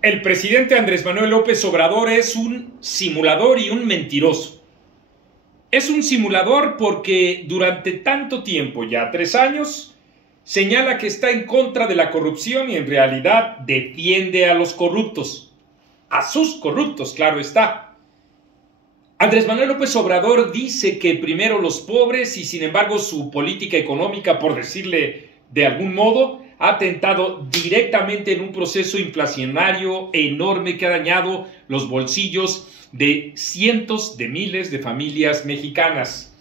El presidente Andrés Manuel López Obrador es un simulador y un mentiroso. Es un simulador porque durante tanto tiempo, ya 3 años, señala que está en contra de la corrupción y en realidad defiende a los corruptos. A sus corruptos, claro está. Andrés Manuel López Obrador dice que primero los pobres y sin embargo su política económica, por decirle de algún modo, ha atentado directamente en un proceso inflacionario enorme que ha dañado los bolsillos de cientos de miles de familias mexicanas.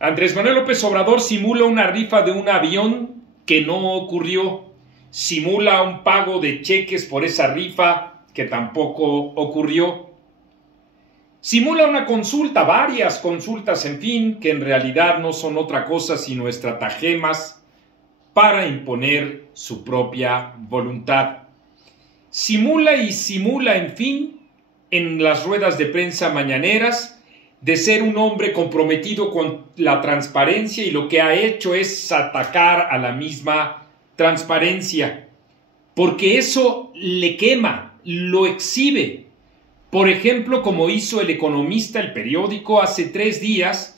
Andrés Manuel López Obrador simula una rifa de un avión que no ocurrió, simula un pago de cheques por esa rifa que tampoco ocurrió, simula una consulta, varias consultas, en fin, que en realidad no son otra cosa sino estratagemas para imponer su propia voluntad. Simula y simula, en fin, en las ruedas de prensa mañaneras, de ser un hombre comprometido con la transparencia y lo que ha hecho es atacar a la misma transparencia, porque eso le quema, lo exhibe. Por ejemplo, como hizo El Economista, el periódico, hace 3 días,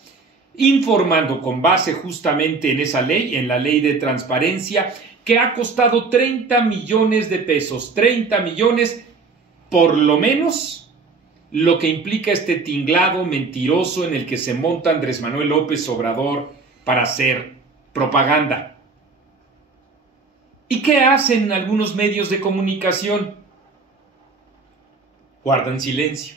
informando con base justamente en esa ley, en la ley de transparencia, que ha costado 30 millones de pesos, 30 millones por lo menos, lo que implica este tinglado mentiroso en el que se monta Andrés Manuel López Obrador para hacer propaganda. ¿Y qué hacen algunos medios de comunicación? Guardan silencio.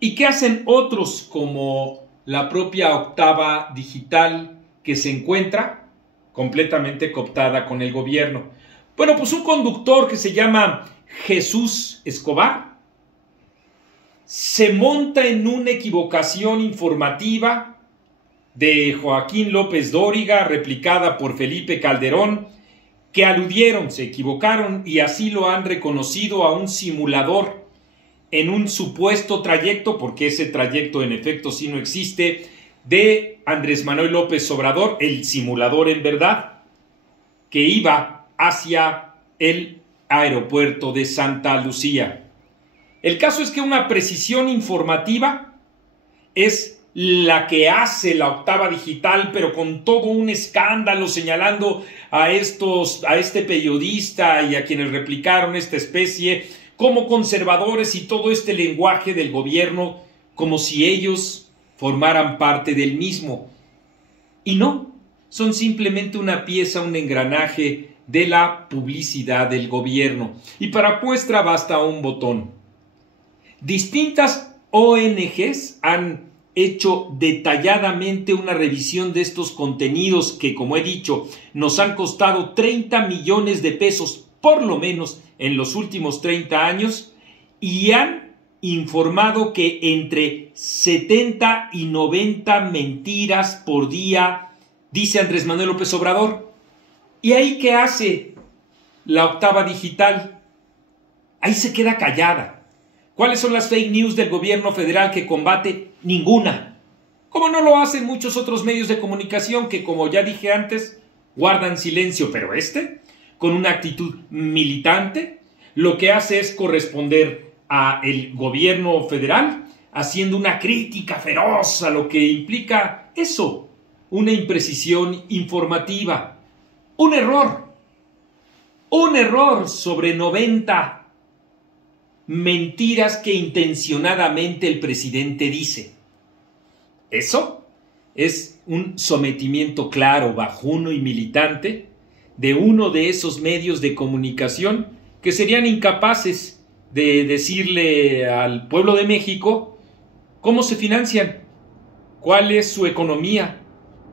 ¿Y qué hacen otros como la propia Octava Digital, que se encuentra completamente cooptada con el gobierno? Bueno, pues un conductor que se llama Jesús Escobar se monta en una equivocación informativa de Joaquín López Dóriga, replicada por Felipe Calderón, que aludieron, se equivocaron y así lo han reconocido a un simulador en un supuesto trayecto, porque ese trayecto en efecto sí no existe, de Andrés Manuel López Obrador, el simulador en verdad, que iba hacia el aeropuerto de Santa Lucía. El caso es que una precisión informativa es la que hace la Octava Digital, pero con todo un escándalo señalando a este periodista y a quienes replicaron esta especie como conservadores y todo este lenguaje del gobierno como si ellos formaran parte del mismo. Y no, son simplemente una pieza, un engranaje de la publicidad del gobierno. Y para muestra basta un botón. Distintas ONGs han hecho detalladamente una revisión de estos contenidos que, como he dicho, nos han costado 30 millones de pesos, por lo menos en los últimos 30 años, y han informado que entre 70 y 90 mentiras por día, dice Andrés Manuel López Obrador. ¿Y ahí qué hace la Octava Digital? Ahí se queda callada. ¿Cuáles son las fake news del gobierno federal que combate? Ninguna. Como no lo hacen muchos otros medios de comunicación que, como ya dije antes, guardan silencio, pero con una actitud militante, lo que hace es corresponder al gobierno federal haciendo una crítica feroz a lo que implica eso, una imprecisión informativa, un error sobre 90 mentiras que intencionadamente el presidente dice. Eso es un sometimiento claro, bajuno y militante de uno de esos medios de comunicación que serían incapaces de decirle al pueblo de México cómo se financian, cuál es su economía,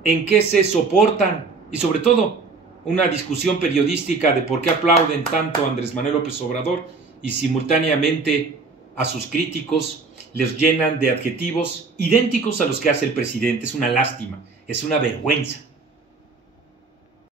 en qué se soportan y sobre todo una discusión periodística de por qué aplauden tanto a Andrés Manuel López Obrador y simultáneamente a sus críticos les llenan de adjetivos idénticos a los que hace el presidente. Es una lástima, es una vergüenza.